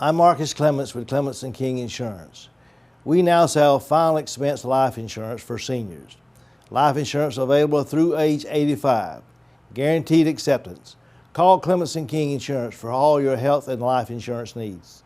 I'm Marcus Clements with Clements & King Insurance. We now sell final expense life insurance for seniors. Life insurance available through age 85. Guaranteed acceptance. Call Clements & King Insurance for all your health and life insurance needs.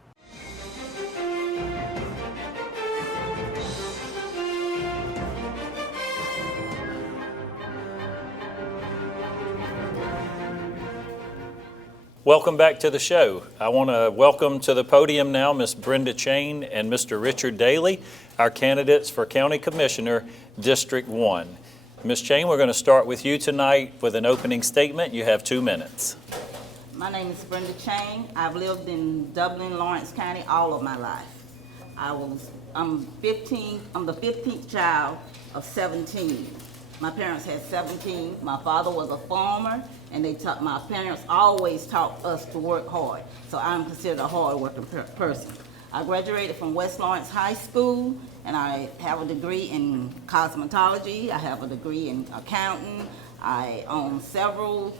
Welcome back to the show. I want to welcome to the podium now Ms. Brenda Chain and Mr. Richard Dailey, our candidates for County Commissioner, District 1. Ms. Chain, we're going to start with you tonight with an opening statement. You have 2 minutes. My name is Brenda Chain. I've lived in Dublin, Lawrence County all of my life. I'm the 15th child of 17. My parents had 17. My father was a farmer, and my parents always taught us to work hard. So I'm considered a hard-working person. I graduated from West Lawrence High School, and I have a degree in cosmetology. I have a degree in accounting. I own several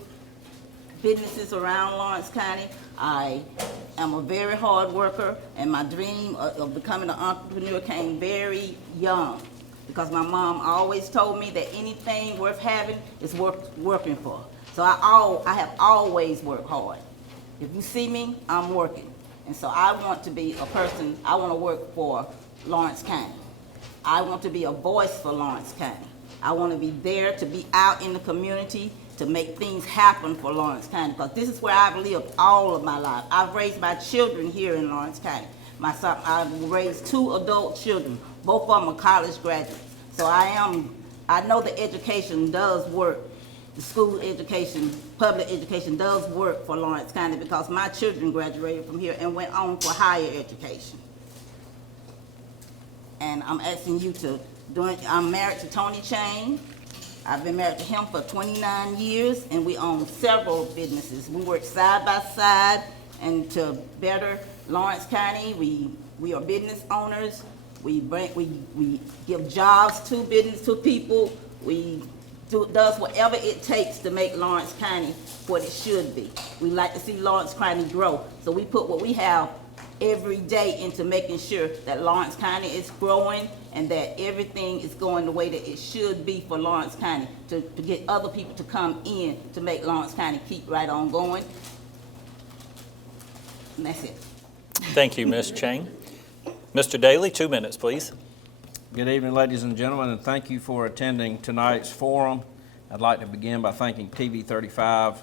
businesses around Lawrence County. I am a very hard worker, and my dream of becoming an entrepreneur came very young, because my mom always told me that anything worth having is worth working for. So I have always worked hard. If you see me, I'm working. And so I want to be a person, I want to work for Lawrence County. I want to be a voice for Lawrence County. I want to be there to be out in the community to make things happen for Lawrence County, because this is where I've lived all of my life. I've raised my children here in Lawrence County. I've raised 2 adult children. Both of them are college graduates. So I know the education does work. The school education, public education does work for Lawrence County, because my children graduated from here and went on for higher education. And I'm asking you I'm married to Tony Chain. I've been married to him for 29 years, and we own several businesses. We work side by side, and to better Lawrence County, we are business owners. We give jobs to people. We does whatever it takes to make Lawrence County what it should be. We like to see Lawrence County grow, so we put what we have every day into making sure that Lawrence County is growing and that everything is going the way that it should be for Lawrence County, to get other people to come in to make Lawrence County keep right on going. And that's it. Thank you, Ms. Chain. Mr. Dailey, 2 minutes, please. Good evening, ladies and gentlemen, and thank you for attending tonight's forum. I'd like to begin by thanking TV 35,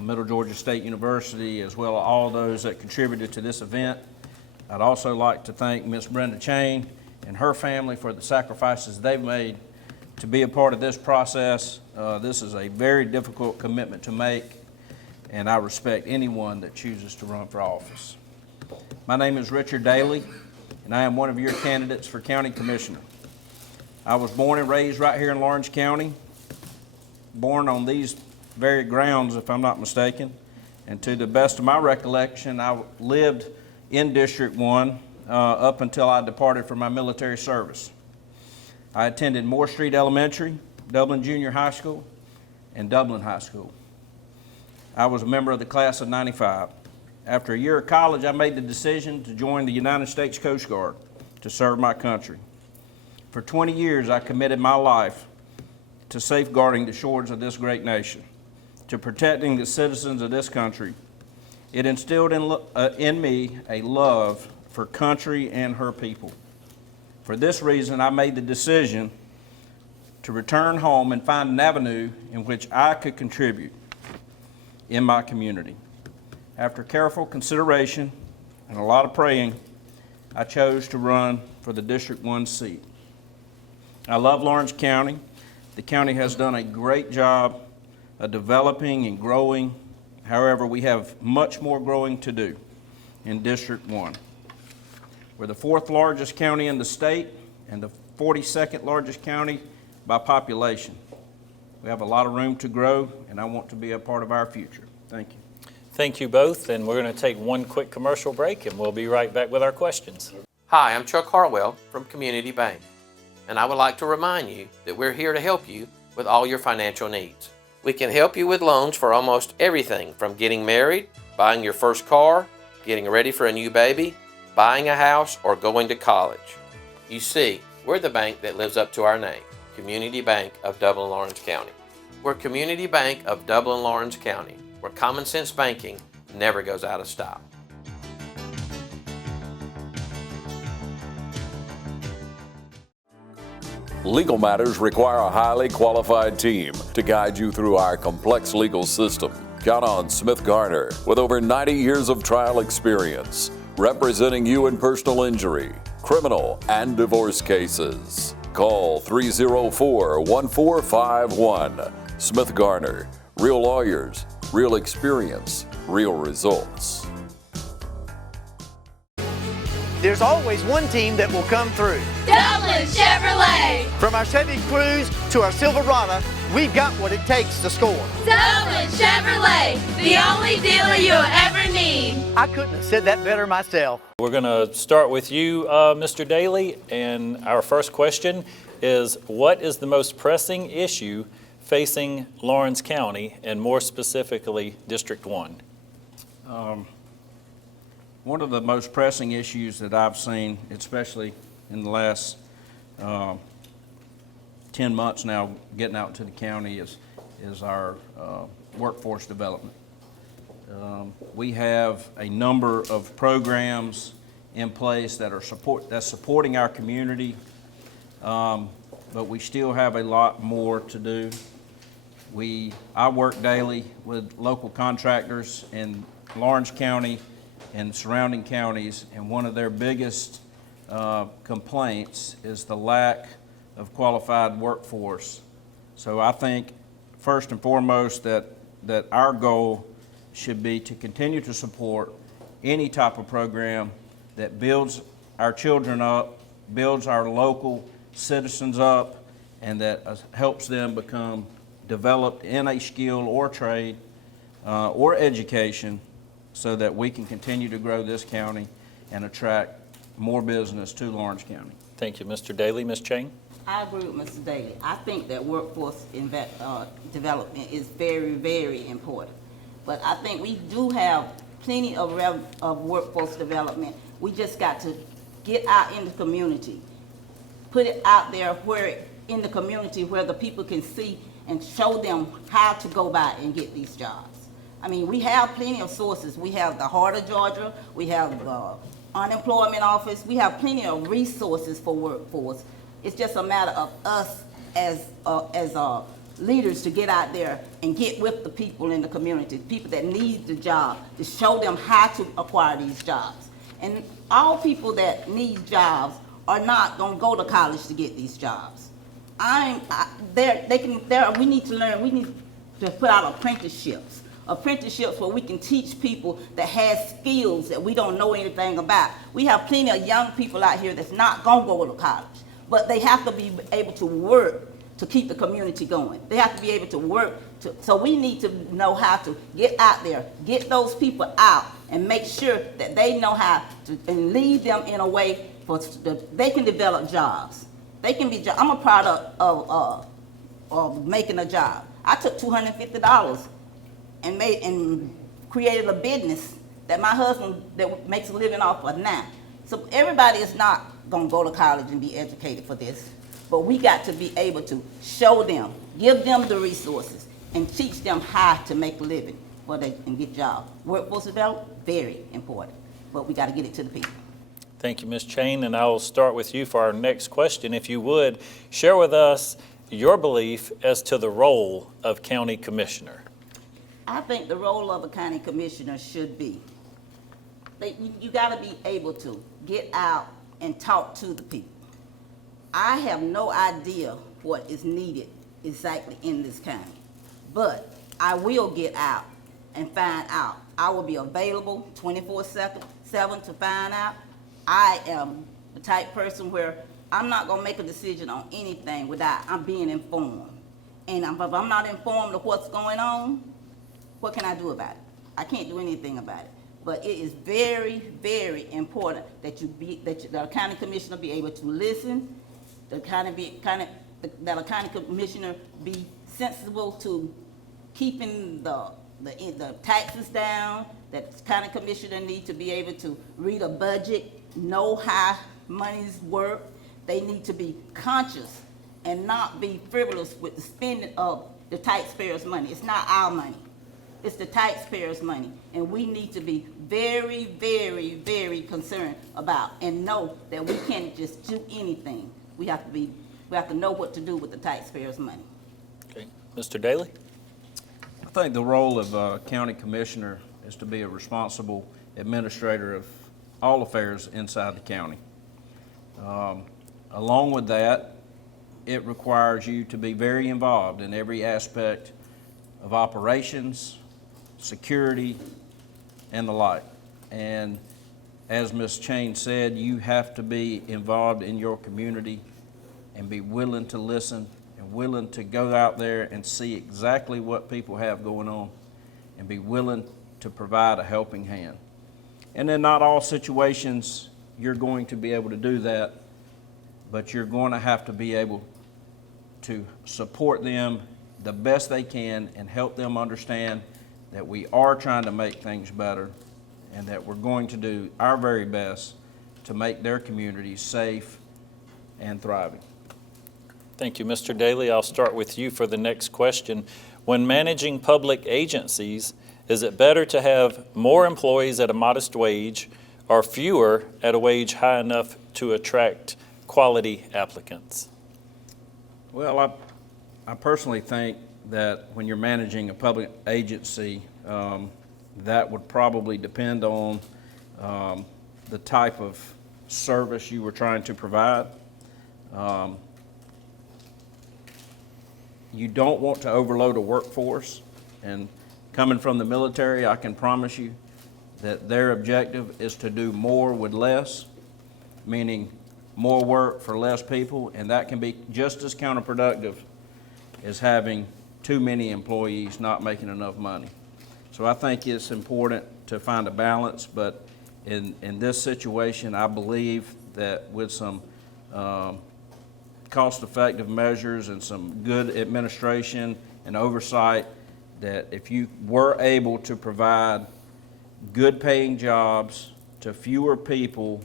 Middle Georgia State University, as well as all those that contributed to this event. I'd also like to thank Ms. Brenda Chain and her family for the sacrifices they've made to be a part of this process. This is a very difficult commitment to make, and I respect anyone that chooses to run for office. My name is Richard Dailey, and I am one of your candidates for County Commissioner. I was born and raised right here in Lawrence County, born on these very grounds, if I'm not mistaken, and to the best of my recollection, I lived in District 1 up until I departed for my military service. I attended Moore Street Elementary, Dublin Junior High School, and Dublin High School. I was a member of the class of '95. After a year of college, I made the decision to join the United States Coast Guard to serve my country. For 20 years, I committed my life to safeguarding the shores of this great nation, to protecting the citizens of this country. It instilled in me a love for country and her people. For this reason, I made the decision to return home and find an avenue in which I could contribute in my community. After careful consideration and a lot of praying, I chose to run for the District 1 seat. I love Lawrence County. The county has done a great job of developing and growing. However, we have much more growing to do in District 1. We're the 4th largest county in the state and the 42nd largest county by population. We have a lot of room to grow, and I want to be a part of our future. Thank you. Thank you both, and we're going to take one quick commercial break, and we'll be right back with our questions. Hi, I'm Chuck Harwell from Community Bank, and I would like to remind you that we're here to help you with all your financial needs. We can help you with loans for almost everything from getting married, buying your first car, getting ready for a new baby, buying a house, or going to college. You see, we're the bank that lives up to our name, Community Bank of Dublin-Lawrence County. We're Community Bank of Dublin-Lawrence County, where common sense banking never goes out of style. Legal matters require a highly qualified team to guide you through our complex legal system. Count on Smith Garner with over 90 years of trial experience, representing you in personal injury, criminal, and divorce cases. Call 304-1451. Smith Garner. Real lawyers, real experience, real results. There's always one team that will come through. Dublin Chevrolet! From our Chevy Cruze to our Silverado, we've got what it takes to score. Dublin Chevrolet, the only dealer you'll ever need. I couldn't have said that better myself. We're going to start with you, Mr. Dailey, and our first question is, what is the most pressing issue facing Lawrence County, and more specifically, District 1? One of the most pressing issues that I've seen, especially in the last 10 months now, getting out to the county, is our workforce development. We have a number of programs in place that are supporting our community, but we still have a lot more to do. I work daily with local contractors in Lawrence County and surrounding counties, and one of their biggest complaints is the lack of qualified workforce. So I think first and foremost that our goal should be to continue to support any type of program that builds our children up, builds our local citizens up, and that helps them become developed in a skill or trade or education, so that we can continue to grow this county and attract more business to Lawrence County. Thank you, Mr. Dailey. Ms. Chang? I agree with Mr. Dailey. I think that workforce development is very, very important. But I think we do have plenty of workforce development. We just got to get out in the community, put it out there in the community where the people can see and show them how to go by and get these jobs. I mean, we have plenty of sources. We have the Heart of Georgia, we have the unemployment office, we have plenty of resources for workforce. It's just a matter of us as leaders to get out there and get with the people in the community, people that need the job, to show them how to acquire these jobs. And all people that need jobs are not gonna go to college to get these jobs. We need to learn, we need to put out apprenticeships where we can teach people that has skills that we don't know anything about. We have plenty of young people out here that's not gonna go to college, but they have to be able to work to keep the community going. They have to be able to work, so we need to know how to get out there, get those people out, and make sure that they know how to, and lead them in a way they can develop jobs. They can be, I'm a product of making a job. I took $250 and created a business that my husband that makes a living off of now. So everybody is not gonna go to college and be educated for this, but we got to be able to show them, give them the resources, and teach them how to make a living where they can get jobs. Workforce development, very important, but we gotta get it to the people. Thank you, Ms. Chain, and I will start with you for our next question. If you would, share with us your belief as to the role of county commissioner. I think the role of a county commissioner should be, you gotta be able to get out and talk to the people. I have no idea what is needed exactly in this county, but I will get out and find out. I will be available 24/7 to find out. I am the type person where I'm not gonna make a decision on anything without I'm being informed. And if I'm not informed of what's going on, what can I do about it? I can't do anything about it. But it is very, very important that the county commissioner be able to listen, that a county commissioner be sensible to keeping the taxes down, that county commissioner need to be able to read a budget, know how monies work. They need to be conscious and not be frivolous with the spending of the taxpayers' money. It's not our money. It's the taxpayers' money. And we need to be very, very, very concerned about and know that we can't just do anything. We have to know what to do with the taxpayers' money. Okay. Mr. Dailey? I think the role of a county commissioner is to be a responsible administrator of all affairs inside the county. Along with that, it requires you to be very involved in every aspect of operations, security, and the like. And as Ms. Chain said, you have to be involved in your community and be willing to listen and willing to go out there and see exactly what people have going on and be willing to provide a helping hand. And in not all situations you're going to be able to do that, but you're going to have to be able to support them the best they can and help them understand that we are trying to make things better and that we're going to do our very best to make their communities safe and thriving. Thank you, Mr. Dailey. I'll start with you for the next question. When managing public agencies, is it better to have more employees at a modest wage or fewer at a wage high enough to attract quality applicants? Well, I personally think that when you're managing a public agency, that would probably depend on the type of service you were trying to provide. You don't want to overload a workforce, and coming from the military, I can promise you that their objective is to do more with less, meaning more work for less people, and that can be just as counterproductive as having too many employees not making enough money. So I think it's important to find a balance, but in this situation, I believe that with some cost-effective measures and some good administration and oversight, that if you were able to provide good-paying jobs to fewer people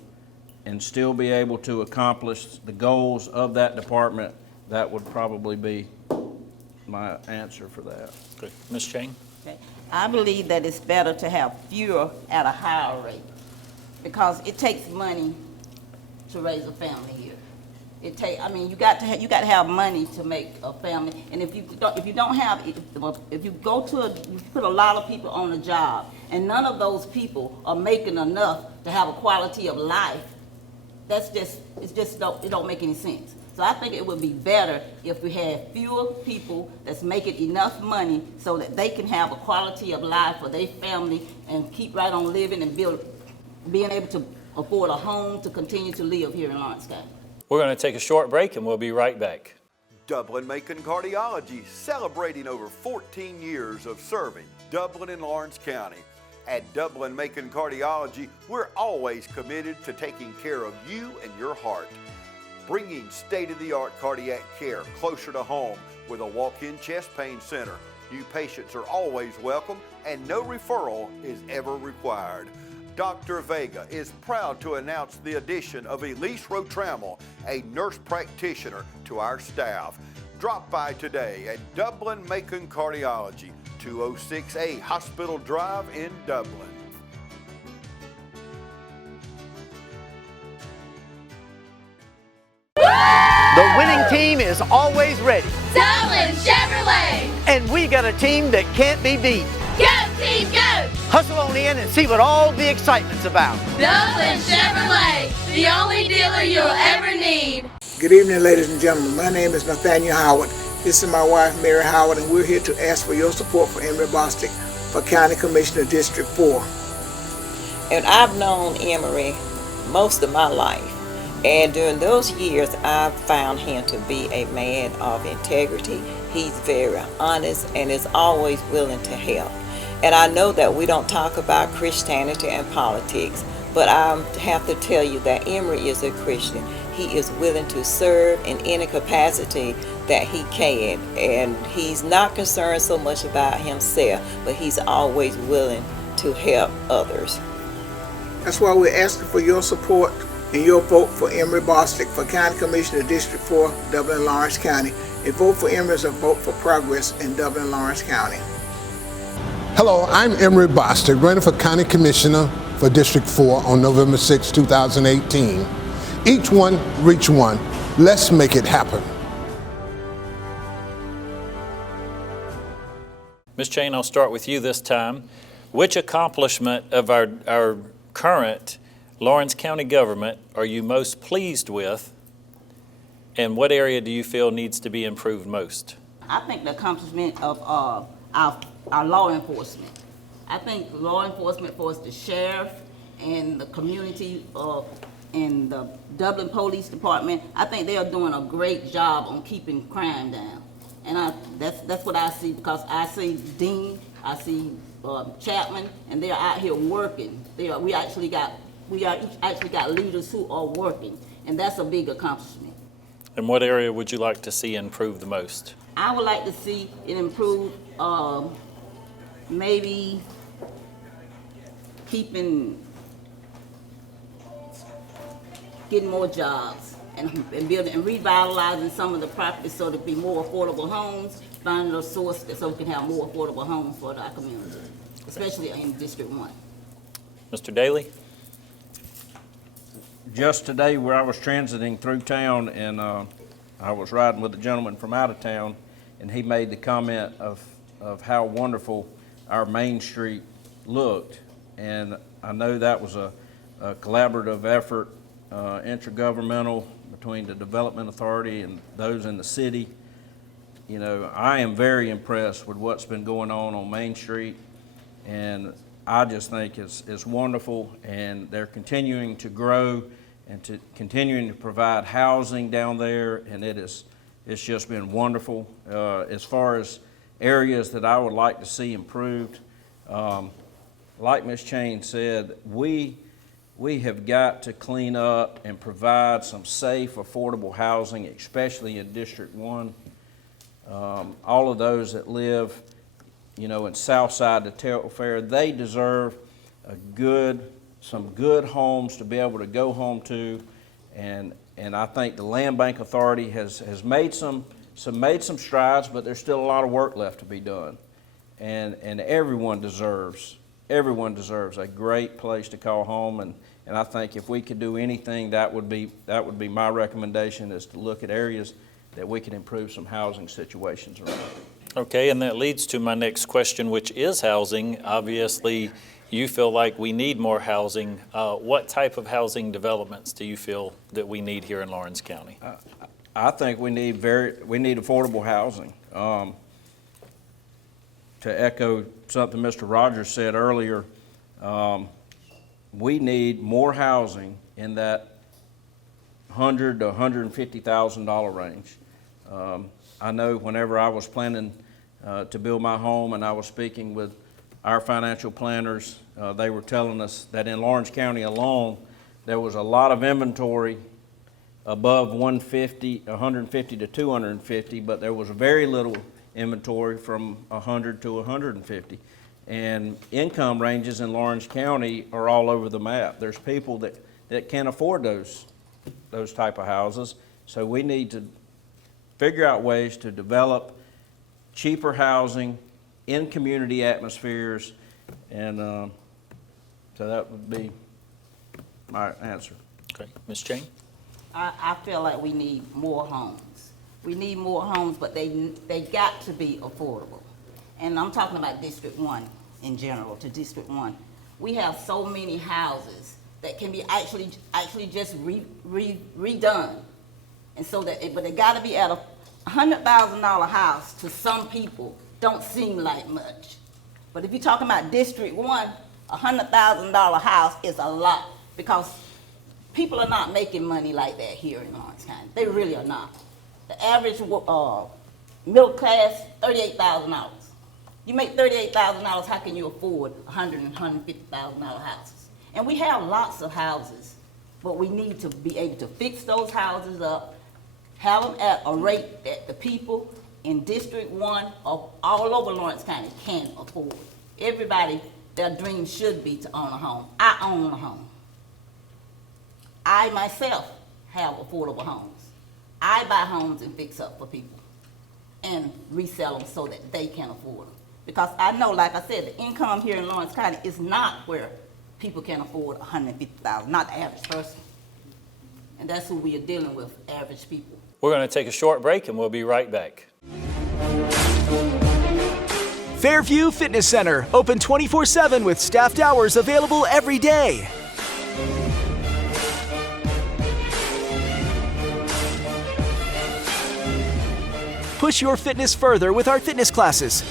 and still be able to accomplish the goals of that department, that would probably be my answer for that. Good. Ms. Chain? Okay. I believe that it's better to have fewer at a higher rate because it takes money to raise a family here. You got to have money to make a family, and if you put a lot of people on a job, and none of those people are making enough to have a quality of life, it don't make any sense. So I think it would be better if we had fewer people that's making enough money so that they can have a quality of life for their family and keep right on living and being able to afford a home to continue to live here in Lawrence County. We're going to take a short break and we'll be right back. Dublin-Macon Cardiology, celebrating over 14 years of serving Dublin and Lawrence County. At Dublin-Macon Cardiology, we're always committed to taking care of you and your heart. Bringing state-of-the-art cardiac care closer to home with a walk-in chest pain center. New patients are always welcome and no referral is ever required. Dr. Vega is proud to announce the addition of Elise Rotrammel, a nurse practitioner, to our staff. Drop by today at Dublin-Macon Cardiology, 206A Hospital Drive in Dublin. The winning team is always ready, Dublin Chevrolet. and we got a team that can't be beat. Go team, go. Hustle on in and see what all the excitement's about. Dublin Chevrolet, the only dealer you'll ever need. Good evening, ladies and gentlemen. My name is Nathaniel Howard. This is my wife, Mary Howard, and we're here to ask for your support for Emory Bostic for County Commissioner District 4. And I've known Emory most of my life. And during those years, I've found him to be a man of integrity. He's very honest and is always willing to help. And I know that we don't talk about Christianity and politics, but I have to tell you that Emory is a Christian. He is willing to serve in any capacity that he can. And he's not concerned so much about himself, but he's always willing to help others. That's why we're asking for your support and your vote for Emery Bostic for County Commissioner District 4, Dublin Lawrence County. A vote for Emery is a vote for progress in Dublin Lawrence County. Hello, I'm Emery Bostic, running for County Commissioner for District 4 on November 6, 2018. Each one, reach one. Let's make it happen. Ms. Chain, I'll start with you this time. Which accomplishment of our current Lawrence County government are you most pleased with, and what area do you feel needs to be improved most? I think the accomplishment of our law enforcement. I think law enforcement for the sheriff and the community and the Dublin Police Department, I think they are doing a great job on keeping crime down. And that's what I see, because I see Dean, I see Chapman, and they're out here working. We actually got leaders who are working, and that's a big accomplishment. And what area would you like to see improve the most? I would like to see it improve, maybe getting more jobs and building and revitalizing some of the properties so there'd be more affordable homes, finding a source so we can have more affordable homes for our community, especially in District 1. Mr. Dailey? Just today, where I was transiting through town, and I was riding with a gentleman from out of town, and he made the comment of how wonderful our Main Street looked. And I know that was a collaborative effort, intergovernmental, between the Development Authority and those in the city. You know, I am very impressed with what's been going on Main Street, and I just think it's wonderful, and they're continuing to grow and continuing to provide housing down there, and it's just been wonderful. As far as areas that I would like to see improved, like Ms. Chain said, we have got to clean up and provide some safe, affordable housing, especially in District 1. All of those that live, you know, in Southside to Telfair, they deserve some good homes to be able to go home to, and I think the Land Bank Authority has made some strides, but there's still a lot of work left to be done, and everyone deserves a great place to call home, and I think if we could do anything, that would be my recommendation, is to look at areas that we can improve some housing situations around. Okay, and that leads to my next question, which is housing. Obviously, you feel like we need more housing. What type of housing developments do you feel that we need here in Lawrence County? I think we need affordable housing. To echo something Mr. Rogers said earlier, we need more housing in that $100,000 to $150,000 range. I know whenever I was planning to build my home and I was speaking with our financial planners, they were telling us that in Lawrence County alone, there was a lot of inventory above 150 to 250, but there was very little inventory from 100 to 150. And income ranges in Lawrence County are all over the map. There's people that can't afford those type of houses, so we need to figure out ways to develop cheaper housing in community atmospheres, and so that would be my answer. Okay, Ms. Chain? I feel like we need more homes. We need more homes, but they got to be affordable. And I'm talking about District 1 in general, to District 1. We have so many houses that can be actually just redone. And so but they got to be at a $100,000 house to some people don't seem like much. But if you're talking about District 1, a $100,000 house is a lot, because people are not making money like that here in Lawrence County. They really are not. The average middle class, $38,000. You make $38,000, how can you afford $100,000 and $150,000 houses? And we have lots of houses, but we need to be able to fix those houses up, have them at a rate that the people in District 1 of all over Lawrence County can afford. Everybody their dream should be to own a home. I own a home. I myself have affordable homes. I buy homes and fix up for people and resell them so that they can afford them. Because I know, like I said, the income here in Lawrence County is not where people can afford $150,000, not the average person. And that's who we are dealing with, average people. We're going to take a short break and we'll be right back. Fairview Fitness Center, open 24/7 with staffed hours available every day. Push your fitness further with our fitness classes.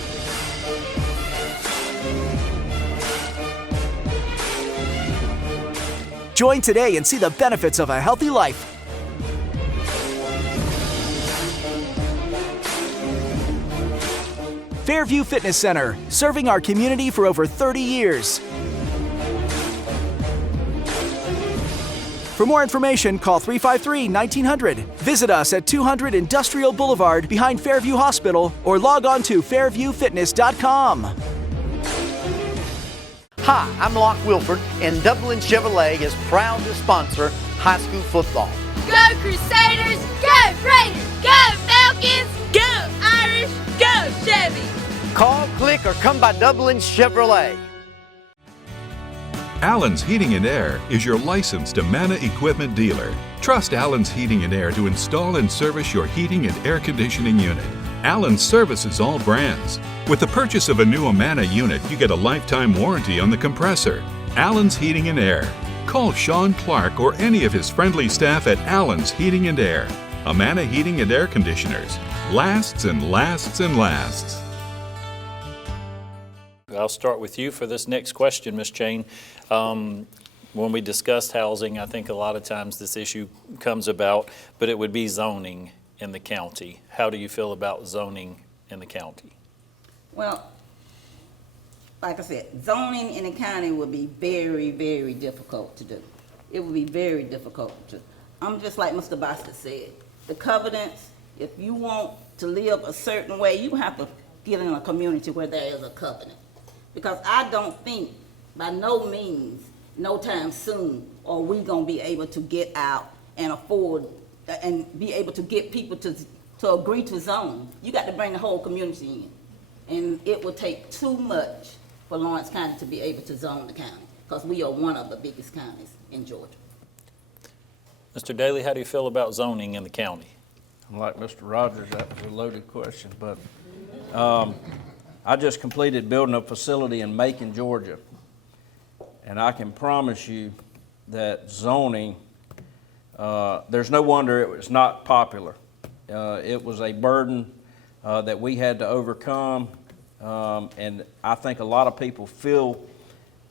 Join today and see the benefits of a healthy life. Fairview Fitness Center, serving our community for over 30 years. For more information, call 353-1900. Visit us at 200 Industrial Boulevard behind Fairview Hospital or log on to fairviewfitness.com. Hi, I'm Locke Wilford, and Dublin Chevrolet is proud to sponsor high school football. Go Crusaders, go Raiders, go Falcons, go Irish, go Chevy. Call, click, or come by Dublin Chevrolet. Allen's Heating and Air is your licensed Amana equipment dealer. Trust Allen's Heating and Air to install and service your heating and air conditioning unit. Allen's services all brands. With the purchase of a new Amana unit, you get a lifetime warranty on the compressor. Allen's Heating and Air. Call Sean Clark or any of his friendly staff at Allen's Heating and Air. Amana Heating and Air Conditioners. Lasts and lasts and lasts. I'll start with you for this next question, Ms. Chain. When we discussed housing, I think a lot of times this issue comes about, but it would be zoning in the county. How do you feel about zoning in the county? Well, like I said, zoning in the county would be very, very difficult to do. It would be very difficult to. I'm just like Mr. Bostic said, the covenants, if you want to live a certain way, you have to get in a community where there is a covenant. Because I don't think, by no means, no time soon, are we going to be able to get out and afford and be able to get people to agree to zone. You got to bring the whole community in. And it will take too much for Lawrence County to be able to zone the county, because we are one of the biggest counties in Georgia. Mr. Dailey, how do you feel about zoning in the county? Like Mr. Rogers, that was a loaded question, but I just completed building a facility in Macon, Georgia, and I can promise you that zoning, there's no wonder it was not popular. It was a burden that we had to overcome, and I think a lot of people feel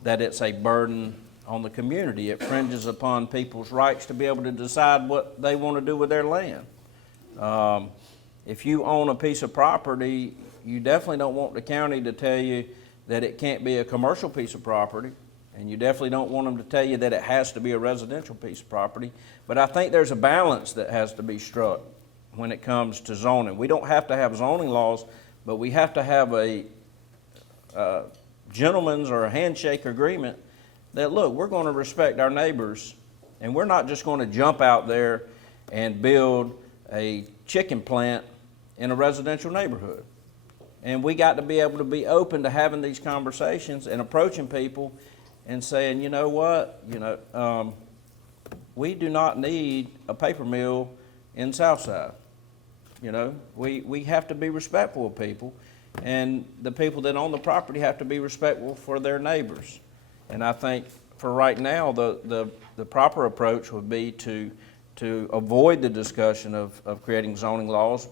that it's a burden on the community. It infringes upon people's rights to be able to decide what they want to do with their land. If you own a piece of property, you definitely don't want the county to tell you that it can't be a commercial piece of property, and you definitely don't want them to tell you that it has to be a residential piece of property. But I think there's a balance that has to be struck when it comes to zoning. We don't have to have zoning laws, but we have to have a gentleman's or a handshake agreement that, look, we're going to respect our neighbors, and we're not just going to jump out there and build a chicken plant in a residential neighborhood. And we got to be able to be open to having these conversations and approaching people and saying, you know what, we do not need a paper mill in Southside. We have to be respectful of people, and the people that own the property have to be respectful for their neighbors. And I think for right now, the proper approach would be to avoid the discussion of creating zoning laws,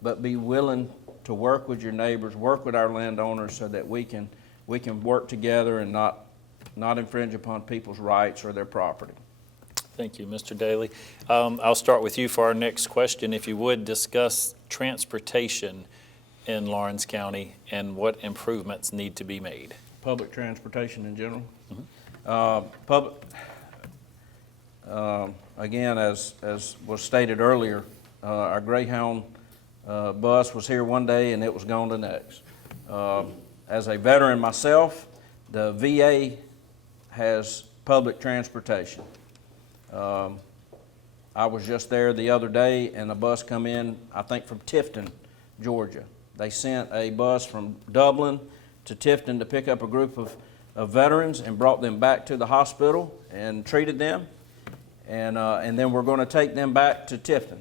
but be willing to work with your neighbors, work with our landowners, so that we can work together and not infringe upon people's rights or their property. Thank you, Mr. Dailey. I'll start with you for our next question. If you would discuss transportation in Lawrence County and what improvements need to be made. Public transportation in general. Again, as was stated earlier, our Greyhound bus was here one day and it was gone the next. As a veteran myself, the VA has public transportation. I was just there the other day, and a bus come in, I think from Tifton, Georgia. They sent a bus from Dublin to Tifton to pick up a group of veterans and brought them back to the hospital and treated them. And then we're going to take them back to Tifton.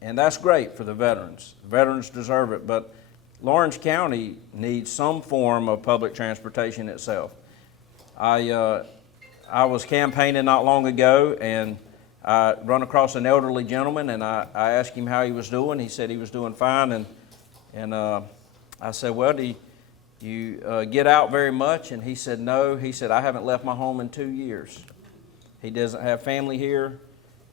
And that's great for the veterans. The veterans deserve it, but Lawrence County needs some form of public transportation itself. I was campaigning not long ago, and I run across an elderly gentleman, and I asked him how he was doing. He said he was doing fine, and I said, well, do you get out very much? And he said, no. He said, I haven't left my home in 2 years. He doesn't have family here,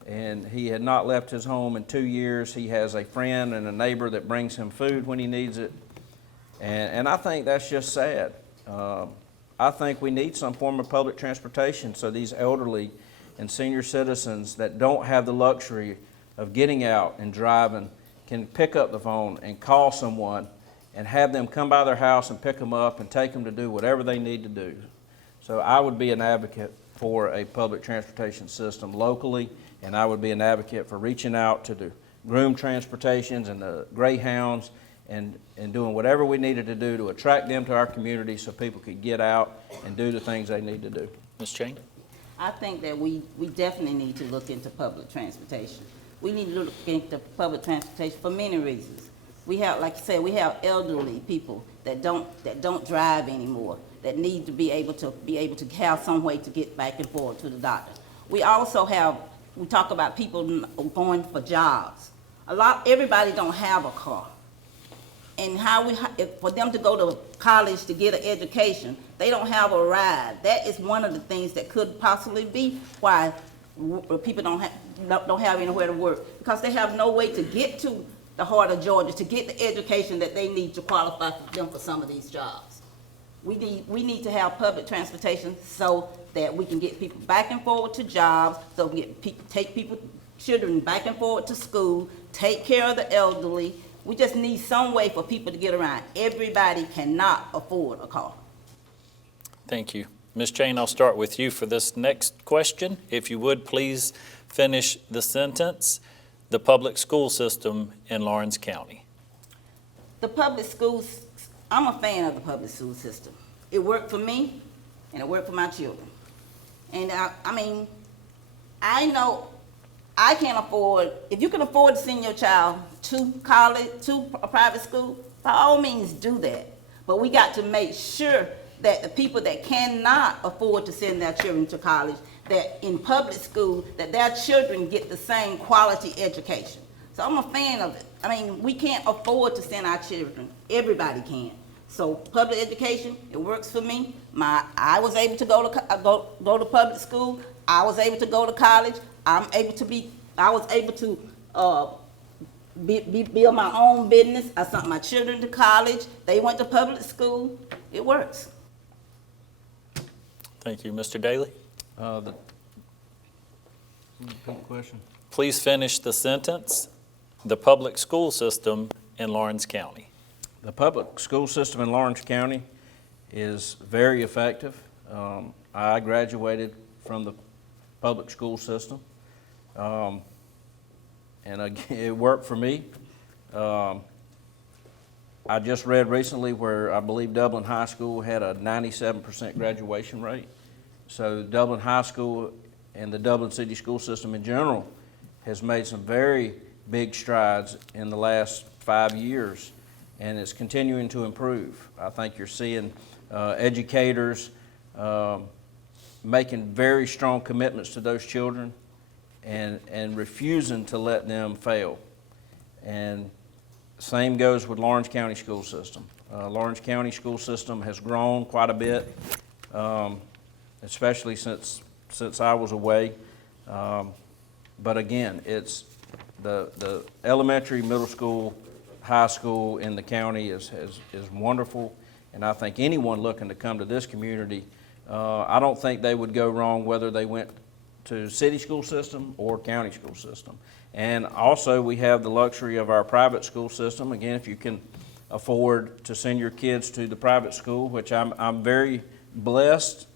and he had not left his home in 2 years. He has a friend and a neighbor that brings him food when he needs it, and I think that's just sad. I think we need some form of public transportation so these elderly and senior citizens that don't have the luxury of getting out and driving can pick up the phone and call someone and have them come by their house and pick them up and take them to do whatever they need to do. So I would be an advocate for a public transportation system locally, and I would be an advocate for reaching out to the groom transportations and the Greyhounds and doing whatever we needed to do to attract them to our community so people could get out and do the things they need to do. Ms. Chang? I think that we definitely need to look into public transportation. We need to look into public transportation for many reasons. We have, like you said, we have elderly people that don't drive anymore, that need to be able to have some way to get back and forth to the doctor. We also have, we talk about people going for jobs. Everybody don't have a car. And for them to go to college to get an education, they don't have a ride. That is one of the things that could possibly be why people don't have anywhere to work, because they have no way to get to the heart of Georgia to get the education that they need to qualify for them for some of these jobs. We need to have public transportation so that we can get people back and forward to jobs, so we can take children back and forward to school, take care of the elderly. We just need some way for people to get around. Everybody cannot afford a car. Thank you. Ms. Chang, I'll start with you for this next question. If you would, please finish the sentence. The public school system in Lawrence County. The public schools, I'm a fan of the public school system. It worked for me, and it worked for my children. And I know I can't afford, if you can afford to send your child to college, to a private school, by all means do that. But we got to make sure that the people that cannot afford to send their children to college, that in public school, that their children get the same quality education. So I'm a fan of it. We can't afford to send our children. Everybody can. So public education, it works for me. I was able to go to public school. I was able to go to college. I was able to build my own business. I sent my children to college. They went to public school. It works. Thank you. Mr. Dailey? Repeat question. Please finish the sentence. The public school system in Lawrence County. The public school system in Lawrence County is very effective. I graduated from the public school system, and again, it worked for me. I just read recently where I believe Dublin High School had a 97% graduation rate. So Dublin High School and the Dublin City school system in general has made some very big strides in the last 5 years, and it's continuing to improve. I think you're seeing educators making very strong commitments to those children and refusing to let them fail. And same goes with Lawrence County school system. Lawrence County school system has grown quite a bit, especially since I was away. But again, it's the elementary, middle school, high school in the county is wonderful, and I think anyone looking to come to this community, I don't think they would go wrong whether they went to city school system or county school system. And also we have the luxury of our private school system. Again, if you can afford to send your kids to the private school, which I'm very, blessed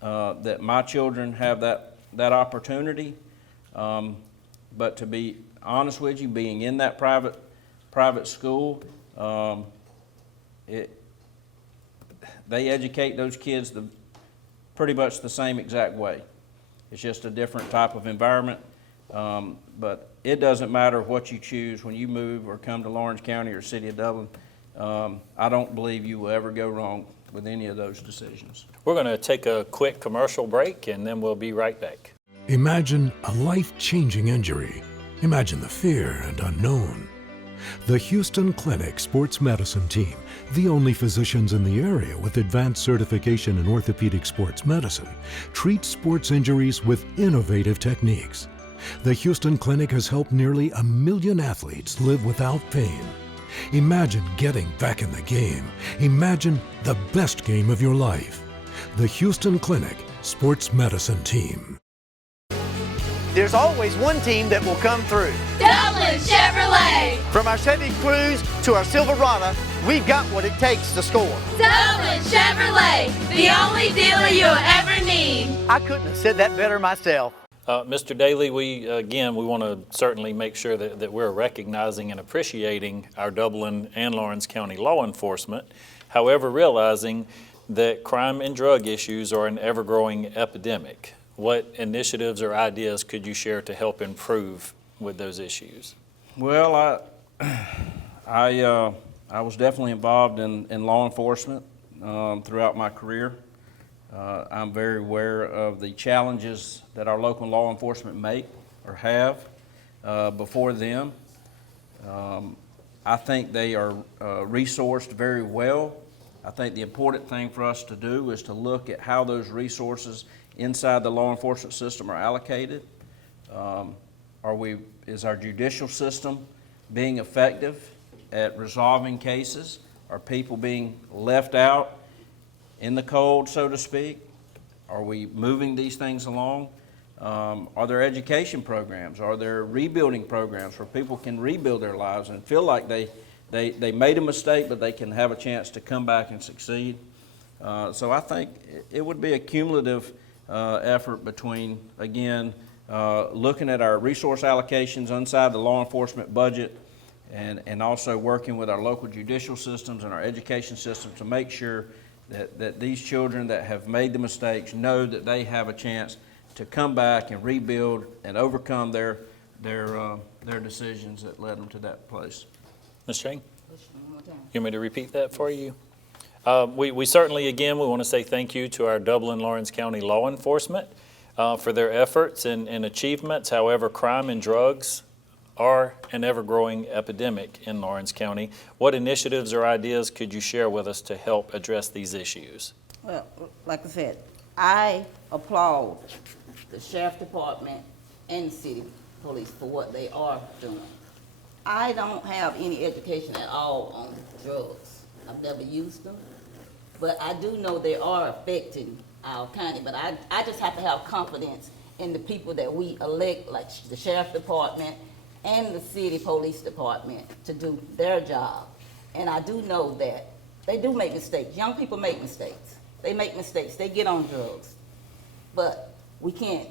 that my children have that opportunity. But to be honest with you, being in that private school, they educate those kids pretty much the same exact way. It's just a different type of environment. But it doesn't matter what you choose when you move or come to Lawrence County or City of Dublin. I don't believe you will ever go wrong with any of those decisions. We're going to take a quick commercial break and then we'll be right back. Imagine a life-changing injury. Imagine the fear and unknown. The Houston Clinic Sports Medicine Team, the only physicians in the area with advanced certification in orthopedic sports medicine, treats sports injuries with innovative techniques. The Houston Clinic has helped nearly 1 million athletes live without pain. Imagine getting back in the game. Imagine the best game of your life. The Houston Clinic Sports Medicine Team. There's always one team that will come through. Dublin Chevrolet. From our Chevy Cruze to our Silverado, we've got what it takes to score. Dublin Chevrolet, the only dealer you'll ever need. I couldn't have said that better myself. Mr. Dailey, we want to certainly make sure that we're recognizing and appreciating our Dublin and Lawrence County law enforcement. However, realizing that crime and drug issues are an ever-growing epidemic. What initiatives or ideas could you share to help improve with those issues? Well, I was definitely involved in law enforcement throughout my career. I'm very aware of the challenges that our local law enforcement make or have before them. I think they are resourced very well. I think the important thing for us to do is to look at how those resources inside the law enforcement system are allocated. Is our judicial system being effective at resolving cases? Are people being left out in the cold, so to speak? Are we moving these things along? Are there education programs? Are there rebuilding programs where people can rebuild their lives and feel like they made a mistake, but they can have a chance to come back and succeed? So I think it would be a cumulative effort between, again, looking at our resource allocations inside the law enforcement budget and also working with our local judicial systems and our education systems to make sure that these children that have made the mistakes know that they have a chance to come back and rebuild and overcome their decisions that led them to that place. Ms. Chang, you want me to repeat that for you? We certainly, again, we want to say thank you to our Dublin Lawrence County law enforcement for their efforts and achievements. However, crime and drugs are an ever-growing epidemic in Lawrence County. What initiatives or ideas could you share with us to help address these issues? Well, like I said, I applaud the Sheriff Department and the City Police for what they are doing. I don't have any education at all on drugs. I've never used them, but I do know they are affecting our county. But I just have to have confidence in the people that we elect, like the Sheriff Department and the City Police Department, to do their job. And I do know that they do make mistakes. Young people make mistakes. They make mistakes. They get on drugs. But we can't,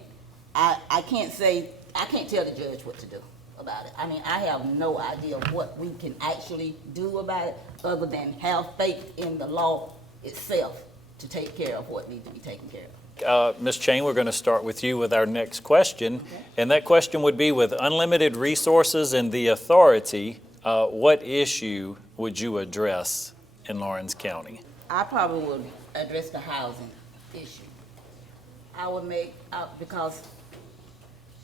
I can't tell the judge what to do about it. I mean, I have no idea what we can actually do about it other than have faith in the law itself to take care of what needs to be taken care of. Ms. Chang, we're going to start with you with our next question. Okay. And that question would be, with unlimited resources and the authority, what issue would you address in Lawrence County? I probably would address the housing issue. I would because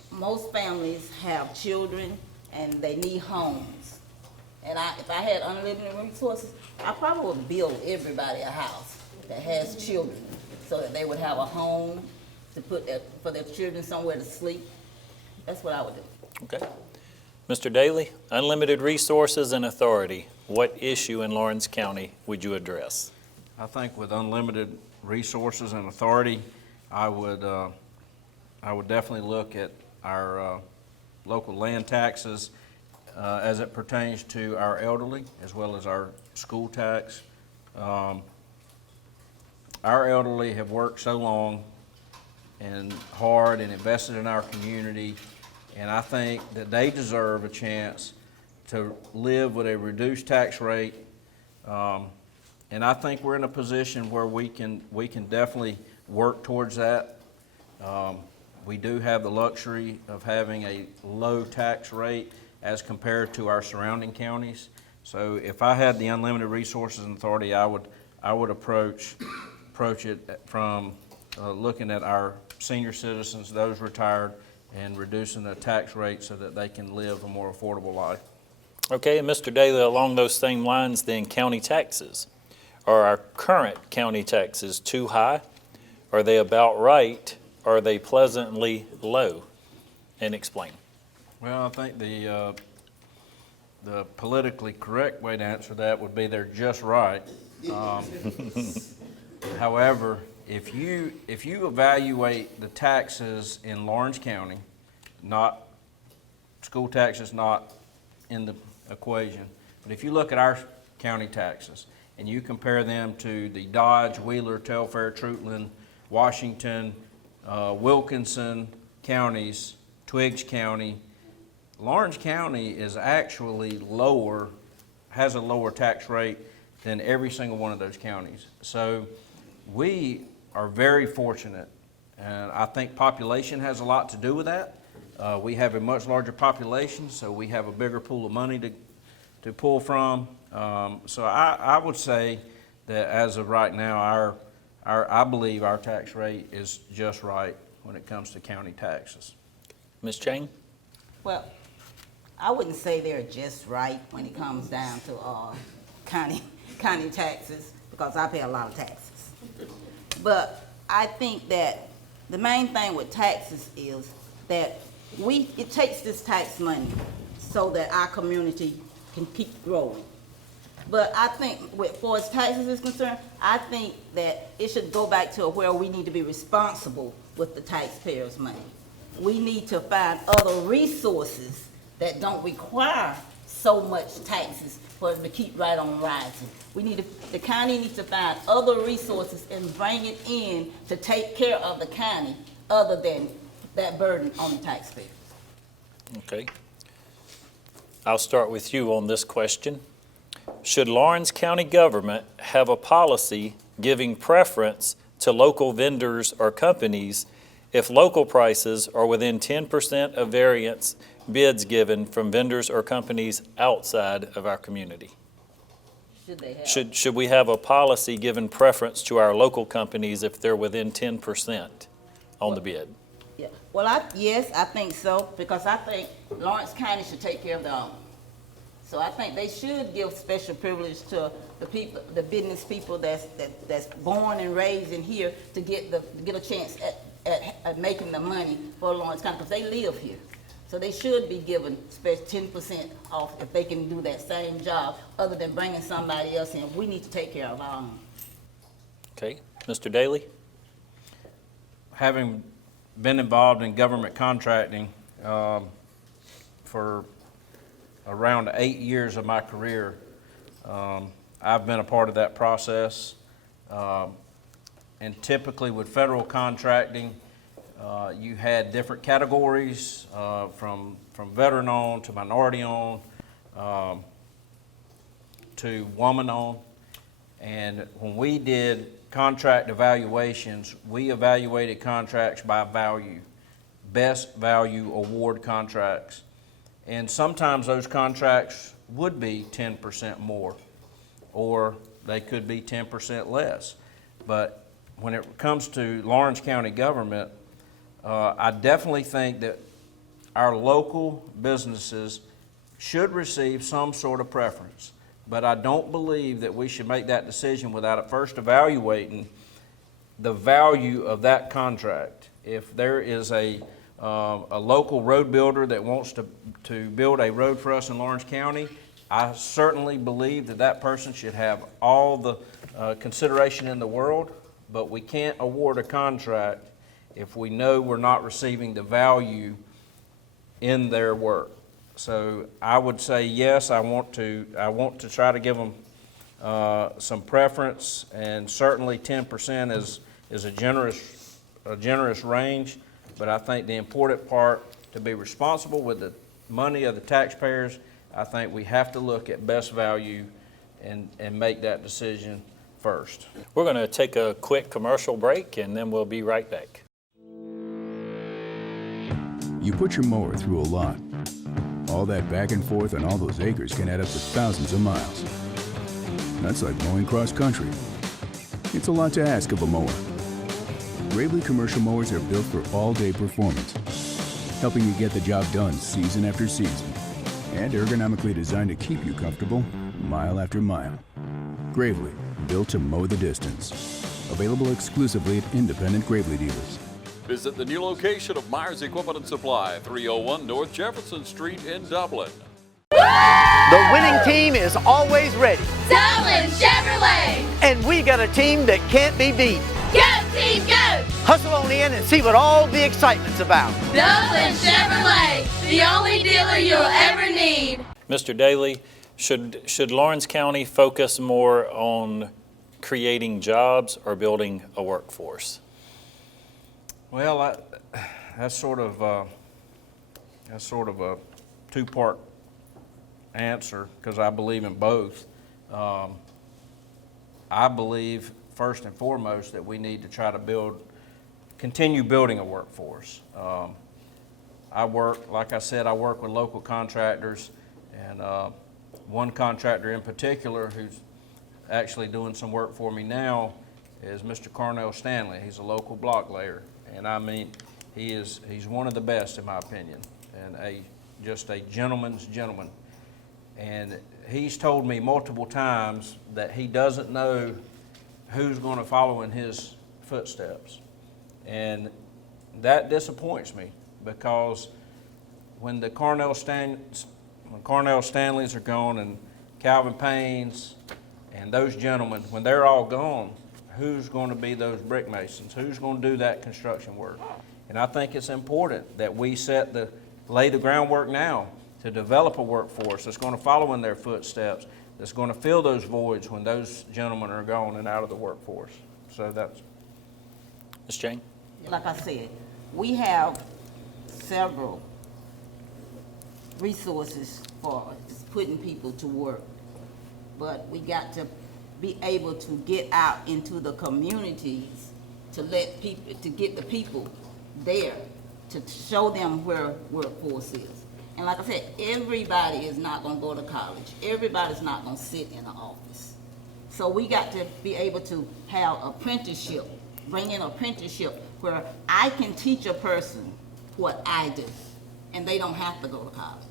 most families have children and they need homes. And if I had unlimited resources, I probably would build everybody a house that has children so that they would have a home to put for their children somewhere to sleep. That's what I would do. Okay. Mr. Dailey, unlimited resources and authority, what issue in Lawrence County would you address? I think with unlimited resources and authority, I would definitely look at our local land taxes as it pertains to our elderly, as well as our school tax. our elderly have worked so long and hard and invested in our community, and I think that they deserve a chance to live with a reduced tax rate. And I think we're in a position where we can definitely work towards that. We do have the luxury of having a low tax rate as compared to our surrounding counties. So if I had the unlimited resources and authority, I would approach it from looking at our senior citizens, those retired, and reducing the tax rate so that they can live a more affordable life. Okay, and Mr. Dailey, along those same lines, then county taxes. Are our current county taxes too high? Are they about right? Are they pleasantly low? And explain. Well, I think the politically correct way to answer that would be they're just right. However, if you evaluate the taxes in Lawrence County, not school taxes not in the equation, but if you look at our county taxes and you compare them to the Dodge, Wheeler, Telfair, Treutlen, Washington, Wilkinson counties, Twiggs County, Lawrence County is actually lower, has a lower tax rate than every single one of those counties. So we are very fortunate, and I think population has a lot to do with that. We have a much larger population, so we have a bigger pool of money to pull from. So I would say that as of right now, I believe our tax rate is just right when it comes to county taxes. Ms. Chang? Well, I wouldn't say they're just right when it comes down to county taxes, because I pay a lot of taxes. But I think that the main thing with taxes is that it takes this tax money so that our community can keep growing. But I think, as far as taxes is concerned, I think that it should go back to where we need to be responsible with the taxpayers' money. We need to find other resources that don't require so much taxes for it to keep right on rising. The county needs to find other resources and bring it in to take care of the county other than that burden on the taxpayers. Okay. I'll start with you on this question. Should Lawrence County government have a policy giving preference to local vendors or companies if local prices are within 10% of variance bids given from vendors or companies outside of our community? Should we have a policy giving preference to our local companies if they're within 10% on the bid? Yeah. Well, yes, I think so, because I think Lawrence County should take care of their own. So I think they should give special privilege to the business people that's born and raised in here to get a chance at making the money for Lawrence County, because they live here. So they should be given 10% off if they can do that same job, other than bringing somebody else in. We need to take care of our own. Okay, Mr. Dailey? Having been involved in government contracting for around 8 years of my career, I've been a part of that process. And typically with federal contracting, you had different categories from veteran-owned to minority-owned to woman-owned. And when we did contract evaluations, we evaluated contracts by value, best value award contracts. And sometimes those contracts would be 10% more, or they could be 10% less. But when it comes to Lawrence County government, I definitely think that our local businesses should receive some sort of preference. But I don't believe that we should make that decision without first evaluating the value of that contract. If there is a local road builder that wants to build a road for us in Lawrence County, I certainly believe that person should have all the consideration in the world, but we can't award a contract if we know we're not receiving the value in their work. So I would say yes, I want to try to give them some preference, and certainly 10% is a generous range. But I think the important part, to be responsible with the money of the taxpayers, I think we have to look at best value and make that decision first. We're going to take a quick commercial break, and then we'll be right back. You put your mower through a lot. All that back and forth on all those acres can add up to thousands of miles. That's like mowing cross country. It's a lot to ask of a mower. Gravely commercial mowers are built for all-day performance, helping you get the job done season after season, and ergonomically designed to keep you comfortable mile after mile. Gravely, built to mow the distance. Available exclusively at independent Gravely dealers. Visit the new location of Myers Equipment and Supply, 301 North Jefferson Street in Dublin. The winning team is always ready. Dublin Chevrolet! And we got a team that can't be beat. Go team, go! Hustle on in and see what all the excitement's about. Dublin Chevrolet, the only dealer you'll ever need. Mr. Dailey, should Lawrence County focus more on creating jobs or building a workforce? Well, that's sort of a two-part answer, because I believe in both. I believe first and foremost that we need to try to continue building a workforce. Like I said, I work with local contractors, and one contractor in particular who's actually doing some work for me now is Mr. Cornell Stanley. He's a local block layer, and I mean, he's one of the best in my opinion, and just a gentleman's gentleman. And he's told me multiple times that he doesn't know who's going to follow in his footsteps. And that disappoints me, because when the Cornell Stanleys are gone, and Calvin Paynes and those gentlemen, when they're all gone, who's going to be those brick masons? Who's going to do that construction work? And I think it's important that we lay the groundwork now to develop a workforce that's going to follow in their footsteps, that's going to fill those voids when those gentlemen are gone and out of the workforce. So that's... Ms. Jane? Like I said, we have several resources for putting people to work, but we got to be able to get out into the communities to get the people there, to show them where workforce is. And like I said, everybody is not going to go to college. Everybody's not going to sit in an office. So we got to be able to have apprenticeship, bring in apprenticeship where I can teach a person what I do, and they don't have to go to college.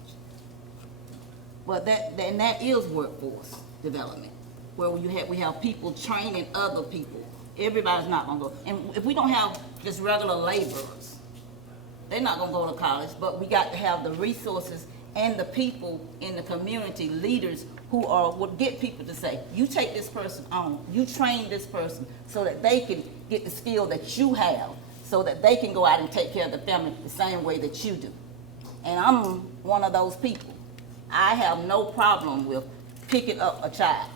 But that is workforce development, where we have people training other people. Everybody's not going to go. And if we don't have just regular laborers, they're not going to go to college, but we got to have the resources and the people in the community, leaders who would get people to say, you take this person on, you train this person so that they can get the skill that you have, so that they can go out and take care of the family the same way that you do. And I'm one of those people. I have no problem with picking up a child,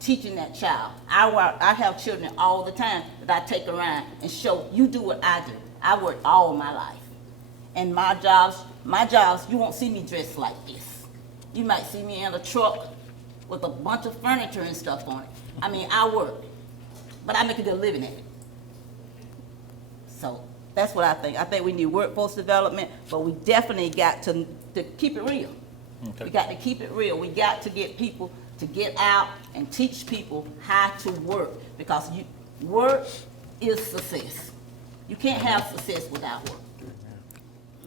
teaching that child. I have children all the time that I take around and show, you do what I do. I worked all my life. And my jobs, you won't see me dressed like this. You might see me in a truck with a bunch of furniture and stuff on it. I mean, I work, but I make a good living at it. So that's what I think. I think we need workforce development, but we definitely got to keep it real. Okay. We got to keep it real. We got to get people to get out and teach people how to work, because work is success. You can't have success without work.